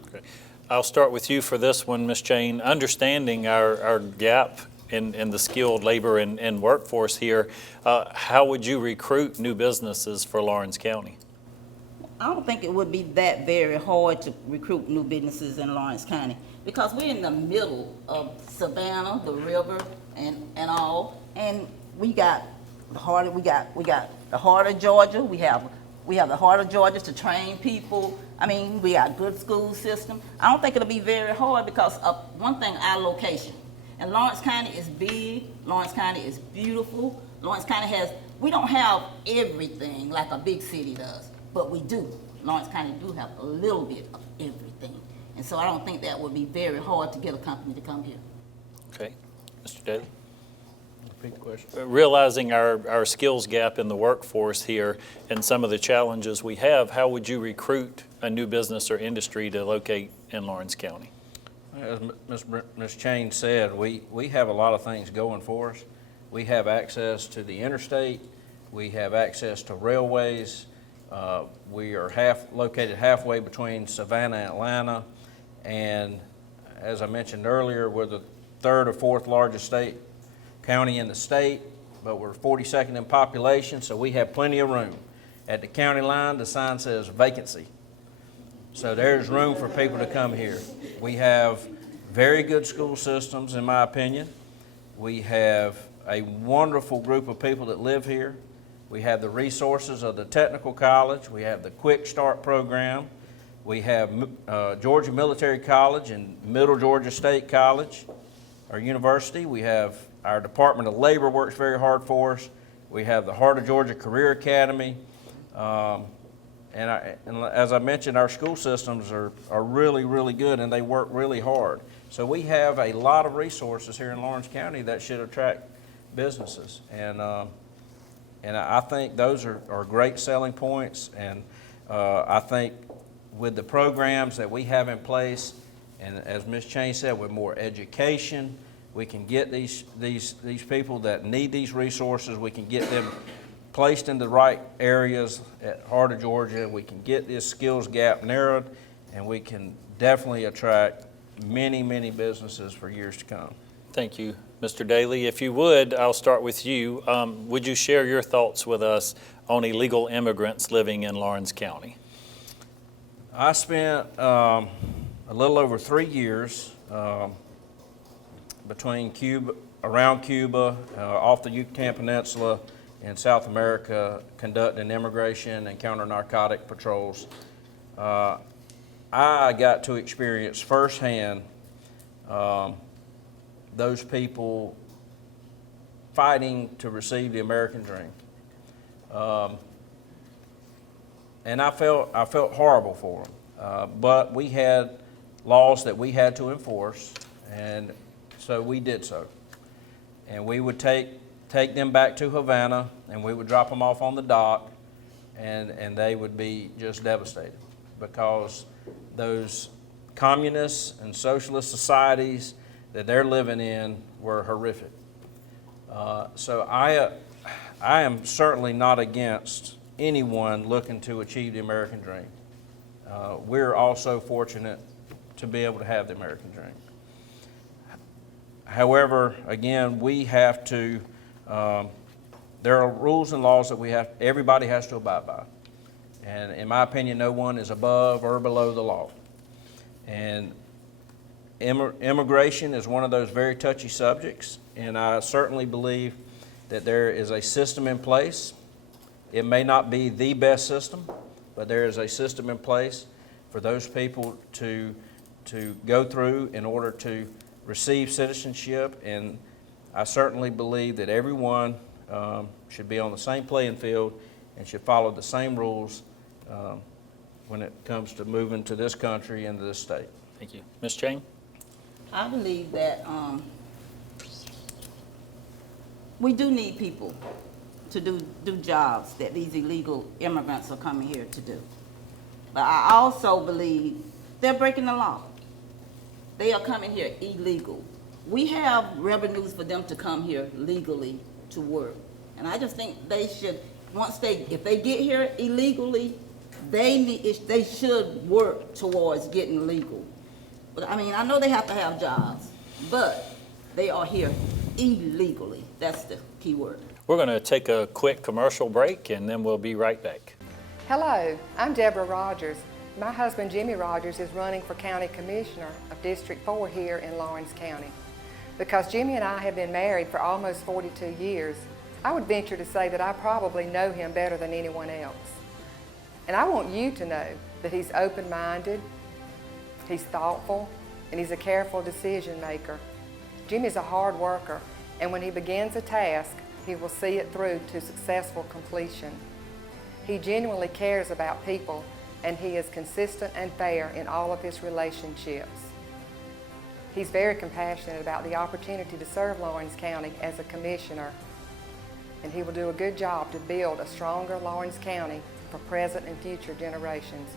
Okay. I'll start with you for this one, Ms. Jane. Understanding our gap in the skilled labor and workforce here, how would you recruit new businesses for Lawrence County? I don't think it would be that very hard to recruit new businesses in Lawrence County, because we're in the middle of Savannah, the river, and all, and we got the heart of Georgia. We have the heart of Georgia to train people. I mean, we got a good school system. I don't think it'll be very hard, because of one thing, our location. And Lawrence County is big, Lawrence County is beautiful. Lawrence County we don't have everything like a big city does, but we do. Lawrence County do have a little bit of everything. And so I don't think that would be very hard to get a company to come here. Okay, Mr. Dailey? Repeat the question. Realizing our skills gap in the workforce here and some of the challenges we have, how would you recruit a new business or industry to locate in Lawrence County? As Ms. Chain said, we have a lot of things going for us. We have access to the interstate. We have access to railways. We are located halfway between Savannah and Atlanta. And as I mentioned earlier, we're the third or fourth largest county in the state, but we're 42nd in population, so we have plenty of room. At the county line, the sign says vacancy. So there's room for people to come here. We have very good school systems, in my opinion. We have a wonderful group of people that live here. We have the resources of the technical college. We have the Quick Start program. We have Georgia Military College and Middle Georgia State College, our university. We have our Department of Labor works very hard for us. We have the Heart of Georgia Career Academy. And as I mentioned, our school systems are really, really good, and they work really hard. So we have a lot of resources here in Lawrence County that should attract businesses. And I think those are great selling points. And I think with the programs that we have in place, and as Ms. Chain said, with more education, we can get these people that need these resources, we can get them placed in the right areas at Heart of Georgia. We can get this skills gap narrowed, and we can definitely attract many, many businesses for years to come. Thank you, Mr. Dailey. If you would, I'll start with you. Would you share your thoughts with us on illegal immigrants living in Lawrence County? I spent a little over 3 years around Cuba, off the Yucatan Peninsula, in South America, conducting immigration and counter-narcotic patrols. I got to experience firsthand those people fighting to receive the American dream. And I felt horrible for them. But we had laws that we had to enforce, and so we did so. And we would take them back to Havana, and we would drop them off on the dock, and they would be just devastated because those communist and socialist societies that they're living in were horrific. So I am certainly not against anyone looking to achieve the American dream. We're also fortunate to be able to have the American dream. However, again, we have to there are rules and laws that everybody has to abide by. And in my opinion, no one is above or below the law. And immigration is one of those very touchy subjects, and I certainly believe that there is a system in place. It may not be the best system, but there is a system in place for those people to go through in order to receive citizenship, and I certainly believe that everyone should be on the same playing field and should follow the same rules when it comes to moving to this country and to this state. Thank you. Ms. Chain? I believe that we do need people to do jobs that these illegal immigrants are coming here to do. But I also believe they're breaking the law. They are coming here illegal. We have revenues for them to come here legally to work. And I just think they should, if they get here illegally, they should work towards getting legal. But I mean, I know they have to have jobs, but they are here illegally. That's the key word. We're going to take a quick commercial break, and then we'll be right back. Hello, I'm Deborah Rogers. My husband, Jimmy Rogers, is running for County Commissioner of District 4 here in Lawrence County. Because Jimmy and I have been married for almost 42 years, I would venture to say that I probably know him better than anyone else. And I want you to know that he's open-minded, he's thoughtful, and he's a careful decision maker. Jimmy's a hard worker, and when he begins a task, he will see it through to successful completion. He genuinely cares about people, and he is consistent and fair in all of his relationships. He's very compassionate about the opportunity to serve Lawrence County as a commissioner, and he will do a good job to build a stronger Lawrence County for present and future generations.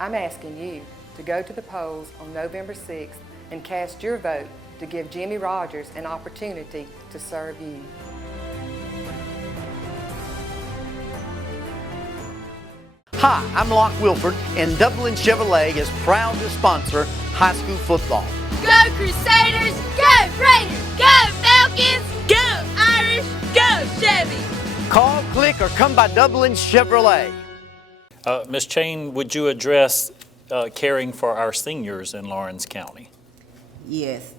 I'm asking you to go to the polls on November 6th and cast your vote to give Jimmy Rogers an opportunity to serve you. Hi, I'm Locke Wilford, and Dublin Chevrolet is proud to sponsor high school football. Go Crusaders, go Raiders, go Falcons, go Irish, go Chevy. Call, click, or come by Dublin Chevrolet. Ms. Chain, would you address caring for our seniors in Lawrence County? Yes.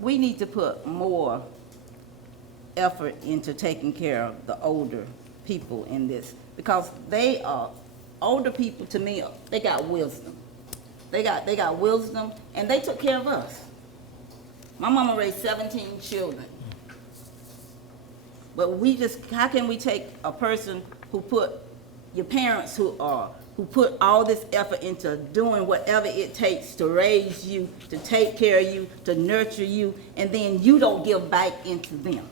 We need to put more effort into taking care of the older people in this, because they are, older people to me, they got wisdom. They got wisdom, and they took care of us. My mama raised 17 children. But we just, how can we take a person who put, your parents who put all this effort into doing whatever it takes to raise you, to take care of you, to nurture you, and then you don't give back into them.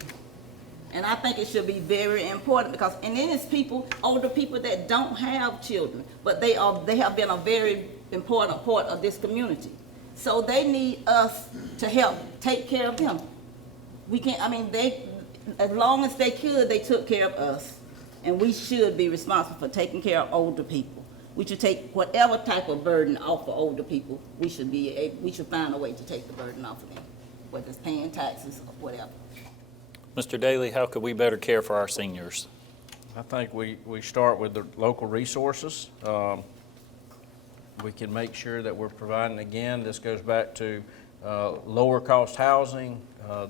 And I think it should be very important, because, and then it's people, older people that don't have children, but they have been a very important part of this community. So they need us to help take care of them. We can't, I mean, as long as they could, they took care of us. And we should be responsible for taking care of older people. We should take whatever type of burden off of older people. We should find a way to take the burden off of them, whether it's paying taxes or whatever. Mr. Dailey, how could we better care for our seniors? I think we start with the local resources. We can make sure that we're providing, again, this goes back to lower cost housing.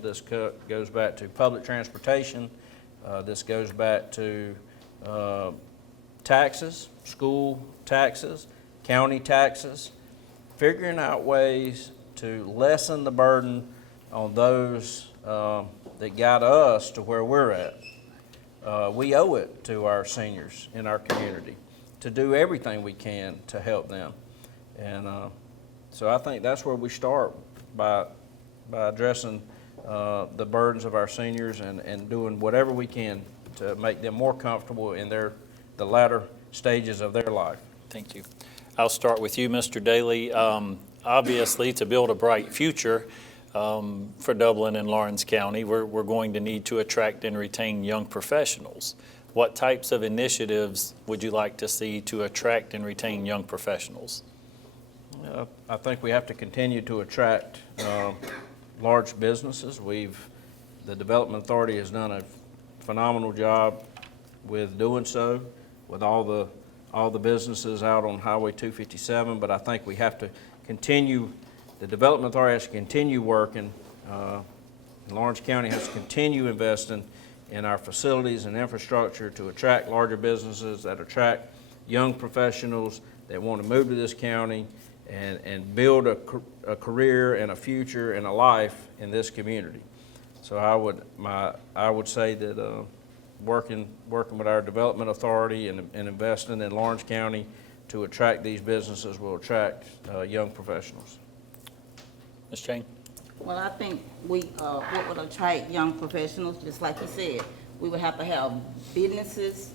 This goes back to public transportation. This goes back to taxes, school taxes, county taxes, figuring out ways to lessen the burden on those that got us to where we're at. We owe it to our seniors in our community to do everything we can to help them. And so I think that's where we start, by addressing the burdens of our seniors and doing whatever we can to make them more comfortable in the latter stages of their life. Thank you. I'll start with you, Mr. Dailey. Obviously, to build a bright future for Dublin and Lawrence County, we're going to need to attract and retain young professionals. What types of initiatives would you like to see to attract and retain young professionals? I think we have to continue to attract large businesses. The Development Authority has done a phenomenal job with doing so, with all the businesses out on Highway 257, but I think we have to continue, the Development Authority has to continue working. Lawrence County has to continue investing in our facilities and infrastructure to attract larger businesses, that attract young professionals that want to move to this county and build a career and a future and a life in this community. So I would say that working with our Development Authority and investing in Lawrence County to attract these businesses will attract young professionals. Ms. Chain? Well, I think what would attract young professionals, just like you said, we would have to have businesses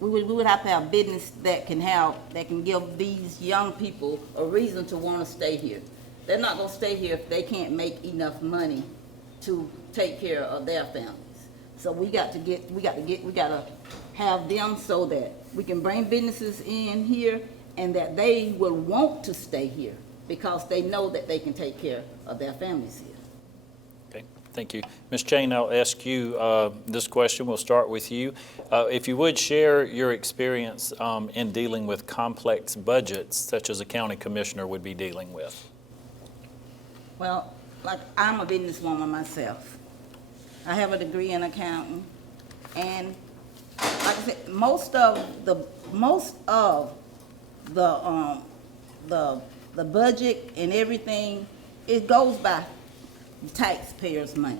we would have to have business that can give these young people a reason to want to stay here. They're not going to stay here if they can't make enough money to take care of their families. So we got to have them so that we can bring businesses in here and that they will want to stay here because they know that they can take care of their families here. Okay, thank you. Ms. Chain, I'll ask you this question. We'll start with you. If you would share your experience in dealing with complex budgets such as a county commissioner would be dealing with. Well, like I'm a businesswoman myself. I have a degree in accounting, and like I said, most of the the budget and everything, it goes by taxpayers' money.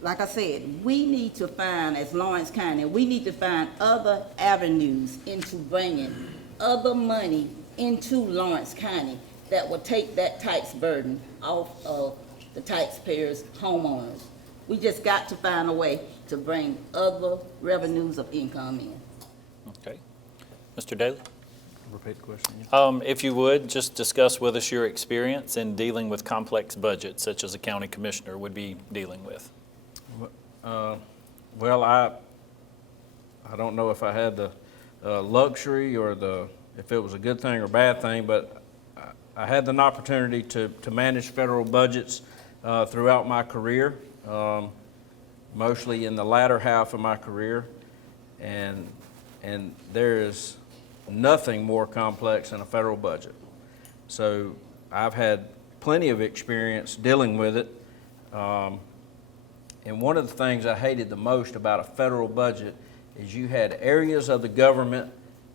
Like I said, we need to find, as Lawrence County, we need to find other avenues into bringing other money into Lawrence County that will take that tax burden off of the taxpayers' homeowners. We just got to find a way to bring other revenues of income in. Okay. Mr. Dailey? Repeat the question. If you would, just discuss with us your experience in dealing with complex budgets, such as a county commissioner would be dealing with. Well, I don't know if I had the luxury or if it was a good thing or bad thing, but I had an opportunity to manage federal budgets throughout my career, mostly in the latter half of my career, and there is nothing more complex than a federal budget. So I've had plenty of experience dealing with it. And one of the things I hated the most about a federal budget is you had areas of the government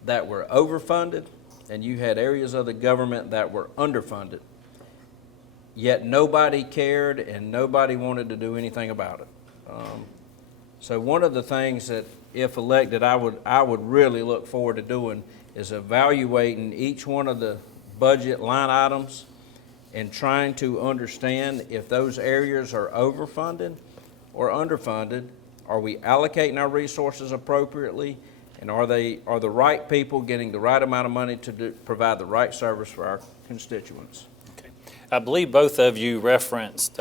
that were overfunded and you had areas of the government that were underfunded. Yet nobody cared and nobody wanted to do anything about it. So one of the things that, if elected, I would really look forward to doing is evaluating each one of the budget line items and trying to understand if those areas are overfunded or underfunded. Are we allocating our resources appropriately? And are the right people getting the right amount of money to provide the right service for our constituents? Okay. I believe both of you referenced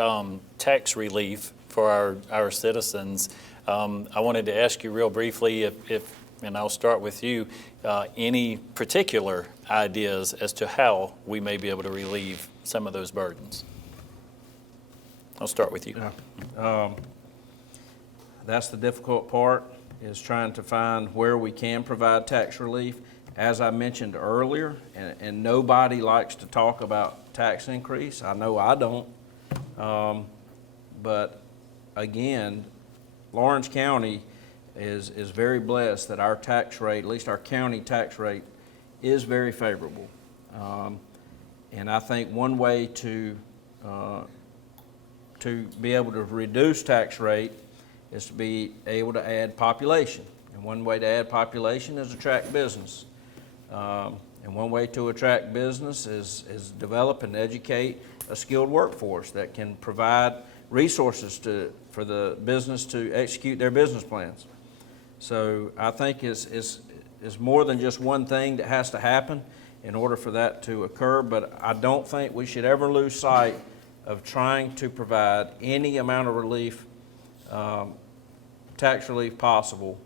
tax relief for our citizens. I wanted to ask you real briefly if and I'll start with you, any particular ideas as to how we may be able to relieve some of those burdens? I'll start with you. That's the difficult part, is trying to find where we can provide tax relief. As I mentioned earlier, and nobody likes to talk about tax increase. I know I don't. But again, Lawrence County is very blessed that our tax rate, at least our county tax rate, is very favorable. And I think one way to be able to reduce tax rate is to be able to add population. And one way to add population is attract business. And one way to attract business is develop and educate a skilled workforce that can provide resources for the business to execute their business plans. So I think it's more than just one thing that has to happen in order for that to occur, but I don't think we should ever lose sight of trying to provide any amount of relief, tax relief possible,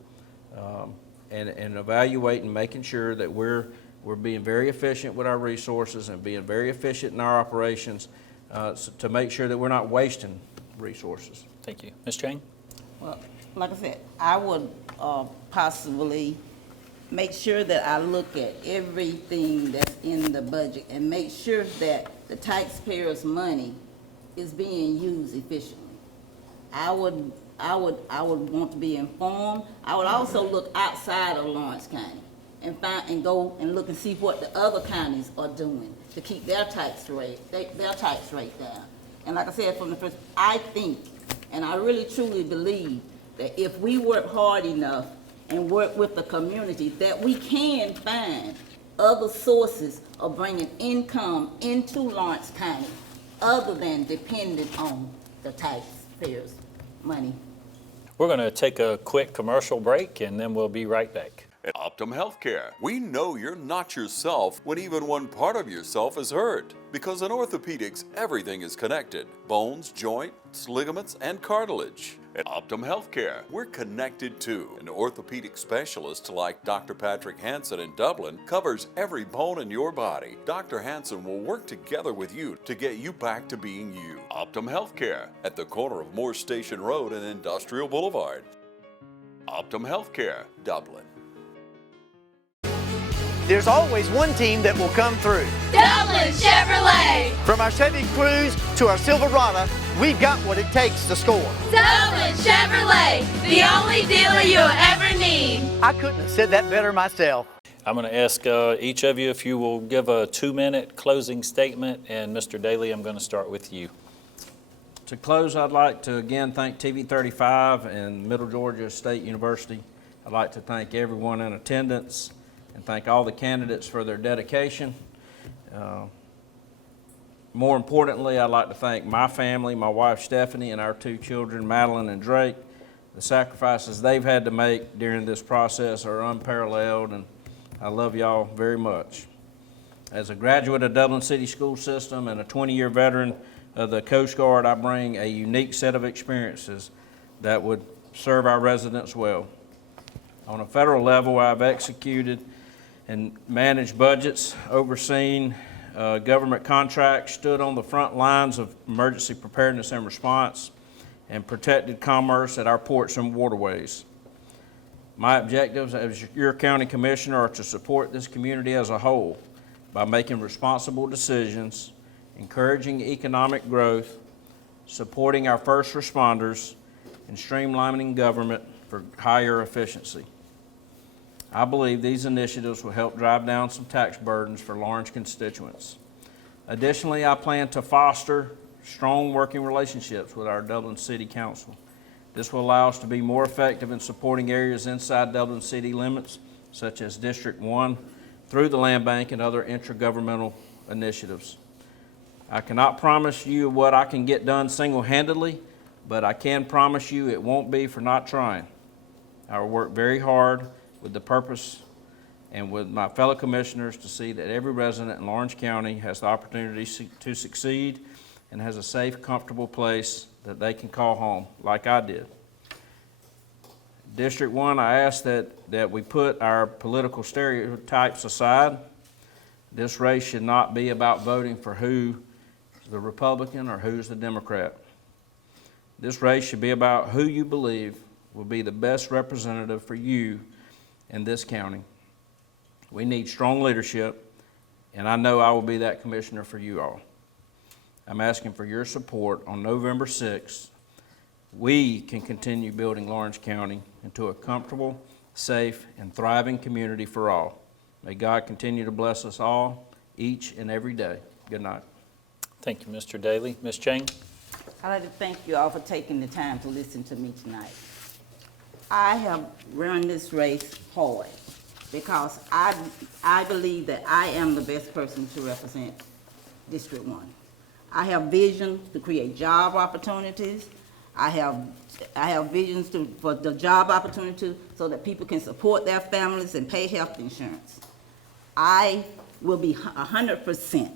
and evaluating, making sure that we're being very efficient with our resources and being very efficient in our operations to make sure that we're not wasting resources. Thank you. Ms. Chang? Well, like I said, I would possibly make sure that I look at everything that's in the budget and make sure that the taxpayers' money is being used efficiently. I would want to be informed. I would also look outside of Lawrence County and go and look and see what the other counties are doing to keep their tax rate down. And like I said from the first, I think, and I really truly believe that if we work hard enough and work with the community, that we can find other sources of bringing income into Lawrence County other than dependent on the taxpayers' money. We're going to take a quick commercial break and then we'll be right back. At Optum Healthcare, we know you're not yourself when even one part of yourself is hurt. Because in orthopedics, everything is connected. Bones, joints, ligaments, and cartilage. At Optum Healthcare, we're connected too. An orthopedic specialist like Dr. Patrick Hansen in Dublin covers every bone in your body. Dr. Hansen will work together with you to get you back to being you. Optum Healthcare at the corner of Moore Station Road and Industrial Boulevard. Optum Healthcare, Dublin. There's always one team that will come through. Dublin Chevrolet! From our Chevy Cruze to our Silverado, we've got what it takes to score. Dublin Chevrolet, the only dealer you'll ever need. I couldn't have said that better myself. I'm going to ask each of you if you will give a 2-minute closing statement, and Mr. Dailey, I'm going to start with you. To close, I'd like to again thank TV 35 and Middle Georgia State University. I'd like to thank everyone in attendance and thank all the candidates for their dedication. More importantly, I'd like to thank my family, my wife Stephanie, and our 2 children, Madeline and Drake. The sacrifices they've had to make during this process are unparalleled, and I love y'all very much. As a graduate of Dublin City School System and a 20-year veteran of the Coast Guard, I bring a unique set of experiences that would serve our residents well. On a federal level, I've executed and managed budgets, overseen government contracts, stood on the front lines of emergency preparedness and response, and protected commerce at our ports and waterways. My objectives as your county commissioner are to support this community as a whole by making responsible decisions, encouraging economic growth, supporting our first responders, and streamlining government for higher efficiency. I believe these initiatives will help drive down some tax burdens for Lawrence constituents. Additionally, I plan to foster strong working relationships with our Dublin City Council. This will allow us to be more effective in supporting areas inside Dublin City limits, such as District 1, through the Land Bank and other intergovernmental initiatives. I cannot promise you what I can get done single-handedly, but I can promise you it won't be for not trying. I will work very hard with the purpose and with my fellow commissioners to see that every resident in Lawrence County has the opportunity to succeed and has a safe, comfortable place that they can call home, like I did. District 1, I ask that we put our political stereotypes aside. This race should not be about voting for who's the Republican or who's the Democrat. This race should be about who you believe will be the best representative for you in this county. We need strong leadership, and I know I will be that commissioner for you all. I'm asking for your support on November 6th. We can continue building Lawrence County into a comfortable, safe, and thriving community for all. May God continue to bless us all, each and every day. Good night. Thank you, Mr. Dailey. Ms. Chang? I'd like to thank you all for taking the time to listen to me tonight. I have run this race hard because I believe that I am the best person to represent District 1. I have vision to create job opportunities. I have visions for the job opportunity so that people can support their families and pay health insurance. I will be 100%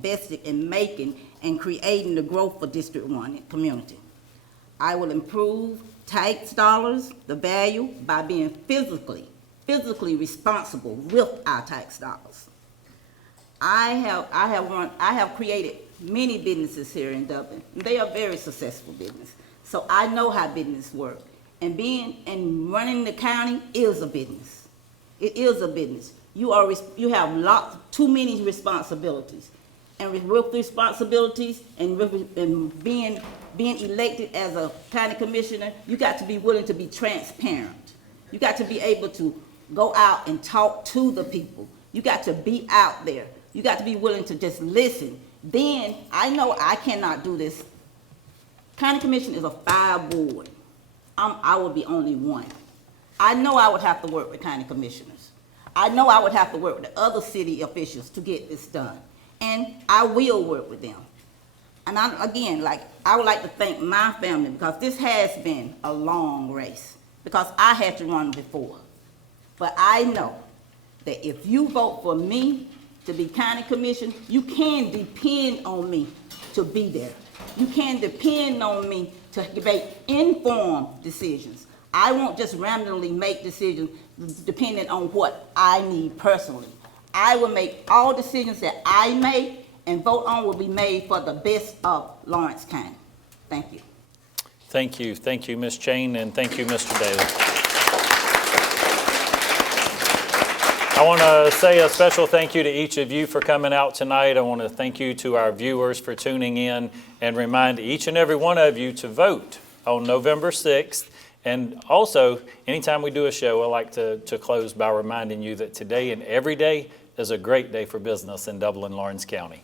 vested in making and creating the growth for District 1 community. I will improve tax dollars, the value, by being physically responsible with our tax dollars. I have created many businesses here in Dublin. They are very successful business. So I know how business works. And running the county is a business. It is a business. You have too many responsibilities. And with responsibilities and being elected as a county commissioner, you got to be willing to be transparent. You got to be able to go out and talk to the people. You got to be out there. You got to be willing to just listen. Then I know I cannot do this. County commission is a 5 board. I will be only 1. I know I would have to work with county commissioners. I know I would have to work with the other city officials to get this done. And I will work with them. And I would like to thank my family because this has been a long race because I had to run before. But I know that if you vote for me to be county commissioner, you can depend on me to be there. You can depend on me to make informed decisions. I won't just randomly make decisions depending on what I need personally. I will make all decisions that I make and vote on will be made for the best of Lawrence County. Thank you. Thank you. Thank you, Ms. Chang, and thank you, Mr. Dailey. I want to say a special thank you to each of you for coming out tonight. I want to thank you to our viewers for tuning in and remind each and every one of you to vote on November 6th And also, anytime we do a show, I like to close by reminding you that today and every day is a great day for business in Dublin, Lawrence County.